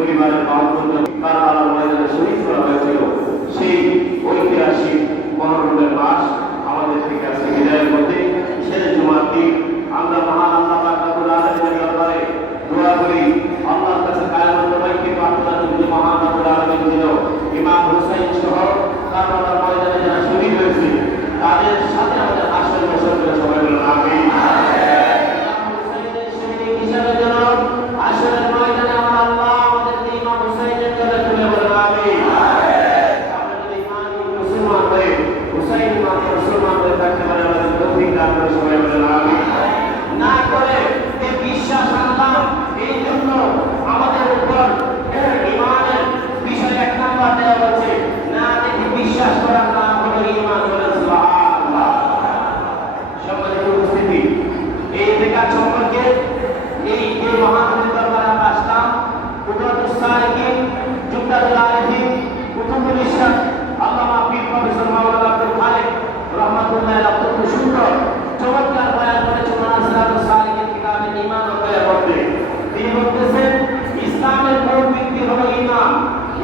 পরিবারের 52 জন কারবালার ময়দানে শহীদ করা হয়েছিল। সেই ঐতিহাসিক মহরমের মাস আমাদের থেকে আজকে বিদায়ের মধ্যে শেষ জুমার দিন আমরা মহান আল্লাহ পাক রব্বুল আলামিনের দরবারে দোয়া করি, আল্লাহর কাছে কায়মত বাইকে প্রার্থনা করি, মহান রব্বুল আলামিন যেন ইমাম হুসাইন সহ কারবালার ময়দানে যারা শহীদ হয়েছে তাদের সাথে আমাদের হাসর বসর করে সবাই বলুন আমিন। ইমাম হুসাইনের শহীদ হিসেবে যেন হাসরের ময়দানে আমার আল্লাহ আমাদেরকে ইমাম হুসাইনের জন্য তুলে বলুন আমিন। আমরা যদি ইমানি মুসলমান হয়ে হুসাইন ইমাম মুসলমান হয়ে থাকতে পারি, আমাদের তৌফিক দান করে সবাই বলুন আমিন। না করে এই বিশ্বাস আনলাম, এই জন্য আমাদের উপর ইমানের বিষয় 1 নাম্বার দেওয়া হচ্ছে, না দেখে বিশ্বাস করার নাম হলো ইমান। বলেন সুবহানাল্লাহ। সম্মানিত উপস্থিতি, এই বেকার সম্পর্কে এই মহান দরবারে আমরা আসলাম। কুদরতুস সালিকিন, জুমদাতুল আরিফিন, কুতুবুল ইরশাদ আল্লামা পীর প্রফেসর মাওলানা আব্দুল খালেক রহমাতুল্লাহ আলাইহি অত্যন্ত সুন্দর চমৎকার বয়ান করেছেন মানাসিরাতুস সালিকিন কিতাবের ঈমান অধ্যায়ের মধ্যে। তিনি বলতেছেন ইসলামের মূল ভিত্তি হলো ঈমান।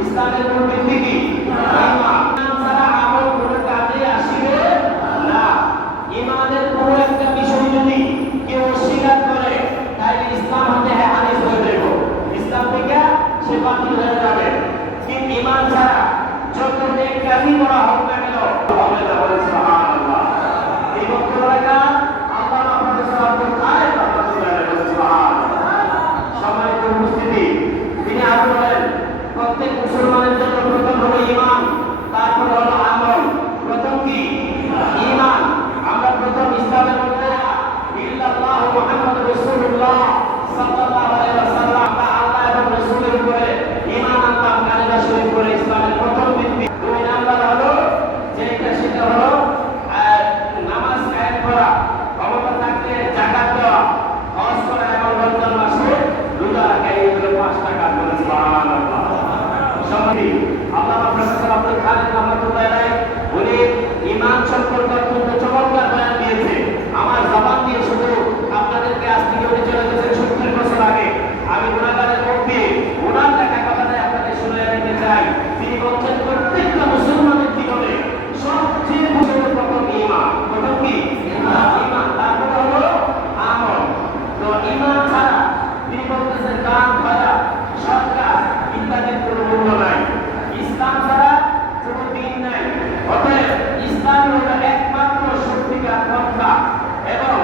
ইসলামের মূল ভিত্তি কি? ঈমান। ঈমান ছাড়া আমল কোনো কাজে আসবে না। ঈমানের কোনো একটা বিষয় যদি কেউ অস্বীকার করে তাহলে ইসলাম হতে হাদিস হয়ে যাবে, ইসলাম থেকে সে বাতিল হয়ে যাবে। কিন্তু ঈমান ছাড়া যত নেক কাজই করা হোক না কেন হবে না। বলেন সুবহানাল্লাহ। এই বক্তব্যটা আল্লামা প্রফেসর আব্দুল খালেক রহমাতুল্লাহ আলাইহি বলেন সুবহানাল্লাহ। সম্মানিত উপস্থিতি, তিনি আরো বলেন প্রত্যেক মুসলমানের জন্য প্রথম হলো ঈমান, তারপর হলো আমল। প্রথম কি? ঈমান। আমরা প্রথম ইসলামের মধ্যে ইল্লাল্লাহু মুহাম্মাদুর রাসূলুল্লাহ সাল্লাল্লাহু আলাইহি ওয়াসাল্লাম, আল্লাহ এবং রাসূলের উপরে ঈমান আনলাম, কালিমা শরীফ করে ইসলামের প্রথম ভিত্তি। 2 নাম্বার হলো যেটা সেটা হলো নামাজ কায়েম করা, ক্ষমতা থাকলে যাকাত দেওয়া, হজ করা এবং রমজান মাসে রোজা রাখা, এই হলো 5টা কাজ। বলেন সুবহানাল্লাহ। সম্মানিত আল্লামা প্রফেসর আব্দুল খালেক রহমাতুল্লাহ আলাইহি উনি ঈমান সম্পর্কে অত্যন্ত চমৎকার বয়ান দিয়েছে। আমার জবান দিয়ে শুধু আপনাদেরকে আজ থেকে উনি চলে গেছেন 70 বছর আগে। আমি গুনাহগারের মুখ দিয়ে ওনার লেখা কথাটাই আপনাদের শুনে নিতে চাই। তিনি বলছেন প্রত্যেকটা মুসলমানের জীবনে সবচেয়ে প্রথম ঈমান। প্রথম কি? ঈমান। তারপর হলো আমল। তো ঈমান ছাড়া তিনি বলতেছেন দান করা, সৎ কাজ ইত্যাদির কোনো মূল্য নাই। ইসলাম ছাড়া কোনো দিন নাই। অতএব ইসলাম হলো একমাত্র সত্যিকার পন্থা। এবং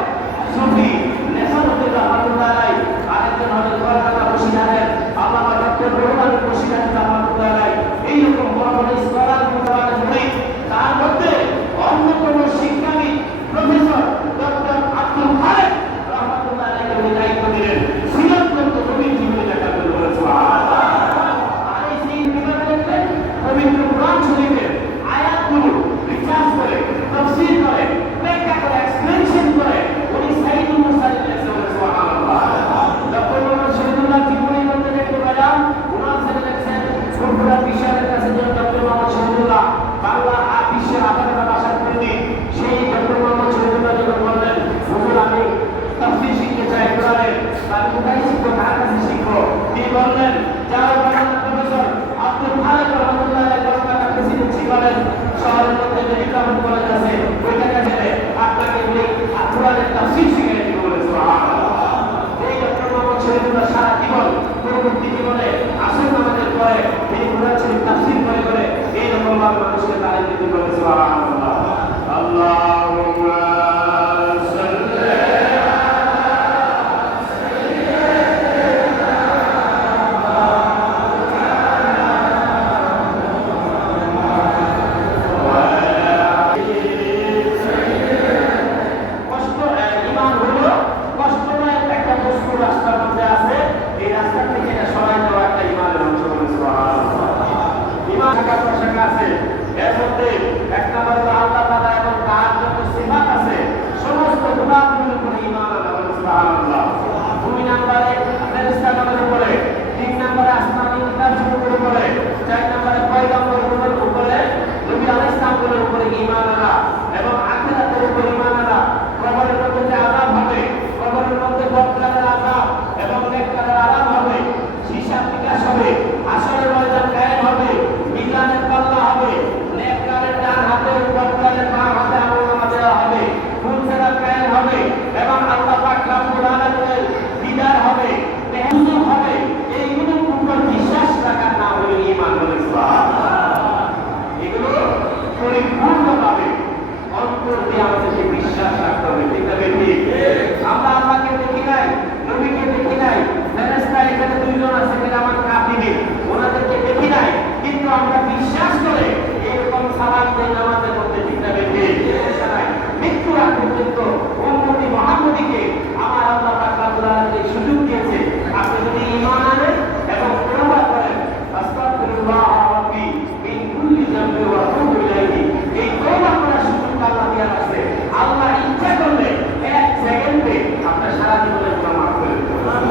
সুফি নেসারুদ্দিন রহমাতুল্লাহ আলাইহি আরেকজন হলেন কলকাতা বসিরহাটের আল্লামা ডক্টর রহমান বসিরহাটি রহমাতুল্লাহ আলাইহি। এইরকম বড় বড় স্কলার মুতাবাদ মুরিদ, তার মধ্যে অন্যতম শিক্ষাবিদ প্রফেসর ডক্টর আব্দুল খালেক রহমাতুল্লাহ আলাইহি উনি দায়িত্ব দিলেন সিরাত গ্রন্থ নবীর জীবনী লেখার জন্য। বলেন সুবহানাল্লাহ। আর এই সেই কিভাবে লিখলেন? পবিত্র কোরআন শরীফের আয়াতগুলো রিসার্চ করে, তাফসীর করে, ব্যাখ্যা করে, এক্সপ্লেনেশন করে উনি সাইয়্যিদুল মুরসালিন লিখেছেন। সুবহানাল্লাহ। ডক্টর মোহাম্মদ শহীদুল্লাহ জীবনীর মধ্যে দেখতে পেলাম ওনার ছেলে লিখেছেন ফুরফুরা বিশালের কাছে যে ডক্টর মোহাম্মদ শহীদুল্লাহ বাংলা আর বিশ্বের 18টা ভাষার পণ্ডিত। সেই ডক্টর মোহাম্মদ শহীদুল্লাহ যখন বললেন হুজুর আমি তাফসীর শিখতে চাই কোরআনের, আমি কোথায় শিখবো, কার কাছে শিখবো? তিনি বললেন যাও বাংলা প্রফেসর আব্দুল খালেক রহমাতুল্লাহ আলাইহি কলকাতা প্রেসিডেন্সি কলেজ শহরের মধ্যে মেডিকেল কলেজ আছে, ওইটা কাছে আপনাকে কোরআনের তাফসীর শিখিয়ে দিব। বলে সুবহানাল্লাহ। এই ডক্টর মোহাম্মদ শহীদুল্লাহ সারা জীবন পরবর্তী জীবনে আসল নামাজের পরে তিনি কোরআন শরীফ তাফসীর করে করে এইরকম ভাবে মানুষকে তালিম দিতে। বলে সুবহানাল্লাহ। আল্লাহুম্মা এর মধ্যে 1 নম্বর হলো আল্লাহ তাআলা এবং তার যত সিফাত আছে সমস্ত গুণাগুলোর উপরে ঈমান আনা। বলেন সুবহানাল্লাহ। 2 নম্বরে ফেরেশতাদের উপরে, 3 নম্বরে আসমানী কিতাবের উপরে, 4 নম্বরে পয়গম্বরের উপরে, নবী আলাইহিস সালামের উপরে ঈমান আনা এবং আখিরাতের উপরে ঈমান আনা। কবরের মধ্যে যে আযাব হবে, কবরের মধ্যে বদলার আযাব এবং নেককারের আযাব হবে, হিসাব নিকাশ হবে, বিশ্বাস করে এরকম সালাত দেয় নামাজের মধ্যে ঠিক না বেশি মৃত্যু আগ পর্যন্ত উম্মতি মুহাম্মদীকে আমার আল্লাহ পাক রব্বুল আলামিন সুযোগ দিয়েছে। আপনি যদি ঈমান আনেন এবং তওবা করেন, আস্তাগফিরুল্লাহ রাব্বি মিন কুল্লি যামবি ওয়া আতুবু ইলাইহি, এই তওবা করার সুযোগ আল্লাহ দিয়ে আছে। আল্লাহ ইচ্ছা করলে এক সেকেন্ডে আপনার সারা জীবনের গুনাহ মাফ করে দিতে পারেন।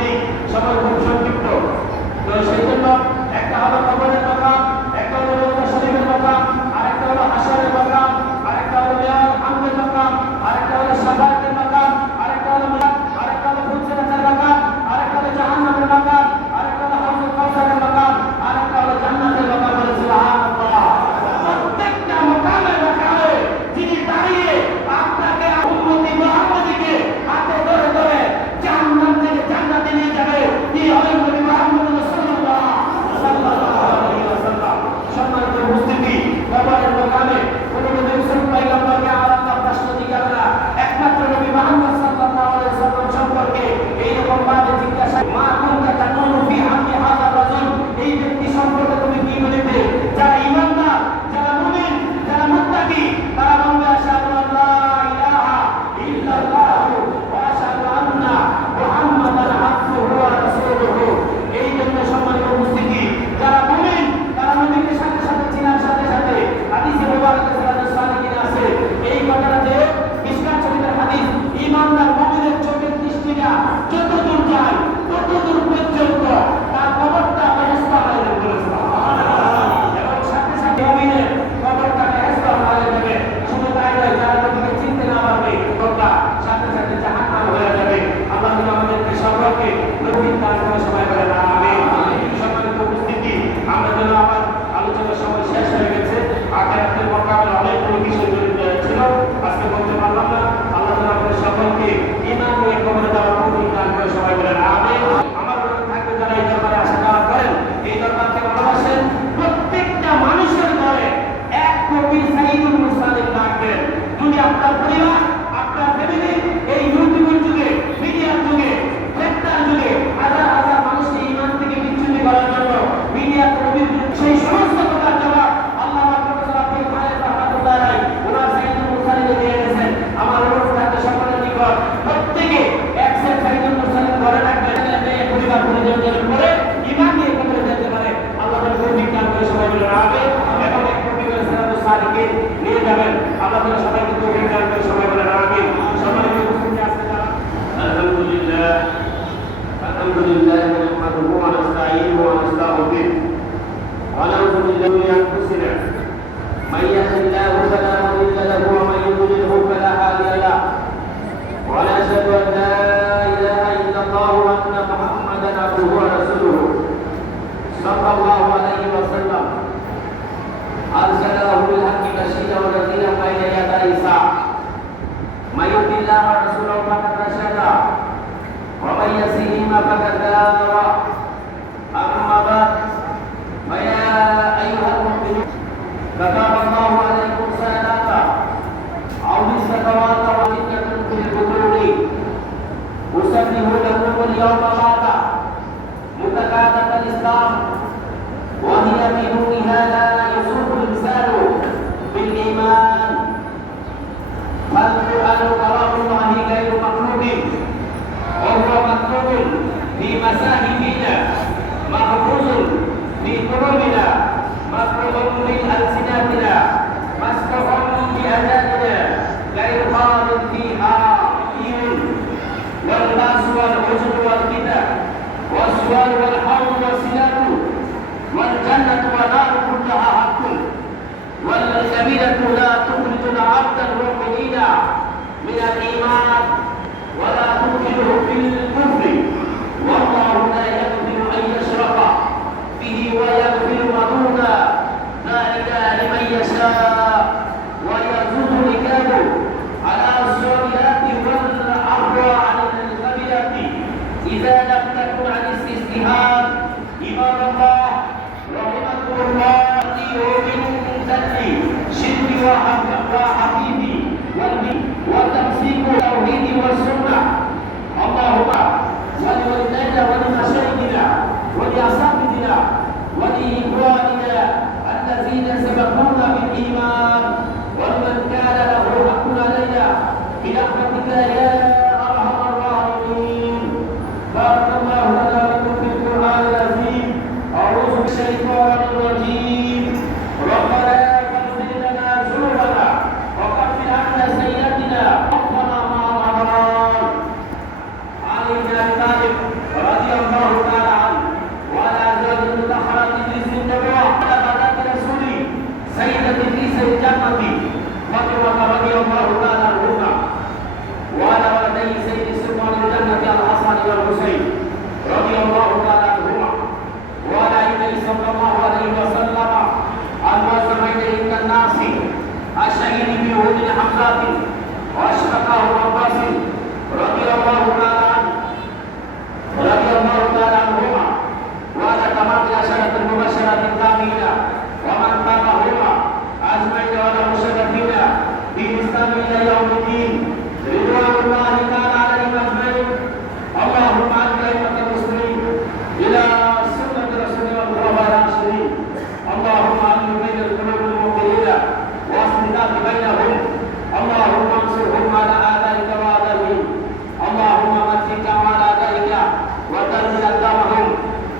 নেই, সময় খুব সংক্ষিপ্ত। তো সেই জন্য একটা হলো কবরের মাকাম, একটা হলো রওজা শরীফের মাকাম, আরেকটা হলো হাশরের মাকাম, আরেকটা হলো মিলাদ হামদের মাকাম, আরেকটা হলো শাফাআতের মাকাম, আরেকটা হলো মিলাদ, আরেকটা হলো ফুলসিরাতের মাকাম, আরেকটা হলো জাহান্নামের মাকাম, আরেকটা হলো হাউজুল কাউসারের মাকাম, আরেকটা হলো জান্নাতের মাকাম। বলে সুবহানাল্লাহ। প্রত্যেকটা মাকামের মাকামে যিনি দাঁড়িয়ে আপনাকে উম্মতি মুহাম্মদীকে হাতে ধরে ধরে জাহান্নাম থেকে জান্নাতে নিয়ে যাবে, তিনি হলেন নবী মুহাম্মদ রাসূলুল্লাহ সাল্লাল্লাহু আলাইহি ওয়াসাল্লাম। সম্মানিত উপস্থিতি, কবরের মাকামে কোন নবী রাসূল পয়গম্বরকে আলাদা প্রশ্ন জিজ্ঞাসা করা, একমাত্র নবী মুহাম্মদ সাল্লাল্লাহু আলাইহি ওয়াসাল্লাম সম্পর্কে এইরকম ভাবে জিজ্ঞাসা, মা কুনতা তাকুলু ফি হাক্কি হাযা রাজুল, এই ব্যক্তি সম্পর্কে তুমি কি বলবে? যারা ঈমানদার, যারা মুমিন, যারা মুত্তাকি, তারা বলবে আশহাদু আল্লা ইলাহা ইল্লাল্লাহু ওয়া আশহাদু আন্না মুহাম্মাদান আবদুহু ওয়া রাসূলুহু। এই জন্য সম্মানিত উপস্থিতি, যারা মুমিন তারা নবীকে সাথে সাথে চিনার সাথে সাথে হাদিসে মুবারকে সিরাজুস সালিকিন আছে এই কথাটা যে মিশকাত শরীফের হাদিস, ঈমানদার মুমিনের চোখের দৃষ্টিটা যতদূর যায় ততদূর পর্যন্ত তার কবরটা বেহেশত হয়ে যাবে। এবং সাথে সাথে মুমিনের কবরটা বেহেশত হয়ে যাবে। শুধু তাই নয়, যারা নবীকে চিনতে না পারবে কবরটা সাথে সাথে জাহান্নাম হয়ে যাবে। আল্লাহ যেন আমাদেরকে সকলকে নবীর দান করে সবাই বলেন আমিন। সম্মানিত উপস্থিতি, আমরা যেন আমার আলোচনার সময় শেষ হয়ে গেছে। আখিরাতের মাকামের অনেকগুলো বিষয় জড়িত ছিল, আজকে বলতে পারলাম না। আল্লাহ যেন আমাদের সকলকে ঈমান নিয়ে কবরে যাওয়ার তৌফিক দান করে সবাই বলেন আমিন। আমার অনুরোধ থাকবে, যারা এই দরবারে আসা যাওয়া করেন, এই দরবারকে ভালোবাসেন, প্রত্যেকটা মানুষের ঘরে এক কপি সাইয়্যিদুল মুরসালিন রাখবেন। যদি আপনার পরিবার, আপনার ফ্যামিলি এই ইউটিউবের যুগে, মিডিয়ার যুগে, ফেতনার যুগে হাজার হাজার মানুষকে ঈমান থেকে বিচ্যুত করার জন্য মিডিয়া নবীর সেই সমস্ত কথার জবাব আল্লামা প্রফেসর আব্দুল খালেক রাহমাতুল্লাহ আলাইহি ওনার সাইয়্যিদুল মুরসালিনে দিয়ে গেছেন। আমার অনুরোধ থাকবে সকলের নিকট, প্রত্যেকে এক সেট সাইয়্যিদুল মুরসালিন ঘরে রাখবেন, পরিবার পরিজনদের করে ঈমান নিয়ে কবরে যেতে পারে। আল্লাহ যেন তৌফিক দান করে সবাই বলেন আমিন। এবং এক কপি করে সিরাজুস সালিকিন নিয়ে যাবেন। আল্লাহ যেন সবাইকে তৌফিক দান করে সবাই বলেন আমিন। সম্মানিত উপস্থিতি, আজকে যারা আলহামদুলিল্লাহ نحمده ونستعينه ونستغفره ونعوذ بالله من انفسنا من يهده الله فلا مضل له ومن يضلل فلا هادي له ونشهد ان لا اله الا الله وان محمدا عبده ورسوله صلى الله عليه وسلم ارسله بالحق بشيرا ونذيرا بين يدي الساعه من يطع الله ورسوله فقد رشد ومن يسيهما فقد ضل. أما بعد فيا أيها المؤمنون كتب الله عليكم صلاة أو الصلوات وفتنة في البطون أسبح لكم اليوم بعد متكاتف الإسلام وهي بدونها لا يصوب الإنسان بالإيمان. فالقرآن كلام الله غير مخلوق وهو مكتوب في مساحفنا محفوظ في قلوبنا مكتوب في ألسنتنا مسطور في أذاننا غير خالد فيها فيهم والباس والحزن والكتاب والسؤال والحوض والسلام والجنة والنار كلها حق والكبيرة لا تخرج العبد المؤمنين من الإيمان ولا تدخله في الكفر والله لا يغفر ان يشرك به ويغفر ما دون ذلك لمن يشاء ويجوز العقاب على الصغيرات والعفو عن الكبيرة اذا لم تكن عن الاستجهاد. عباد الله رحمكم الله، من ذنب شرك وحفيظ وتمسيك التوحيد والسنه. اللهم ولوالدينا ولمشايخنا ولاساتذتنا ولاخواننا الذين سبقونا بالايمان ولمن كان له حق علينا برحمتك يا ارحم الراحمين. بارك الله لنا ولكم في القران العظيم. اعوذ بالشيطان الرجيم. ربنا اغفر لنا ذنوبنا وكفر عنا سيئاتنا وقنا مع الابرار. علي بن ابي طالب والحسين رضي الله تعالى عنهما وعلى النبي صلى الله عليه وسلم المعظم عند الناس الشهيد بوجود حمزة واشفقه عباس رضي الله تعالى عنه رضي الله تعالى عنهما وعلى تمام العشرة المبشرة الثامنة ومن تبعهما أجمعين وعلى مشرفين بالإسلام إلى يوم الدين رضوان الله تعالى عليهم أجمعين. اللهم أنت أئمة المسلمين إلى سنة رسول والخلفاء الراشدين. اللهم ألف بين القلوب المؤمنين واصل ذات بينهم. اللهم انصرهم على أعدائك وأعدائهم. اللهم متك على أعدائك وتنزل أقدامهم.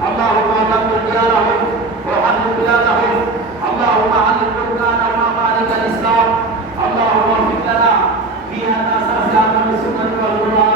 اللهم دمر ديارهم وحرق بلادهم. اللهم علم بلدان وممالك الإسلام. اللهم اغفر لنا في هذا أساس أمر السنة والقرآن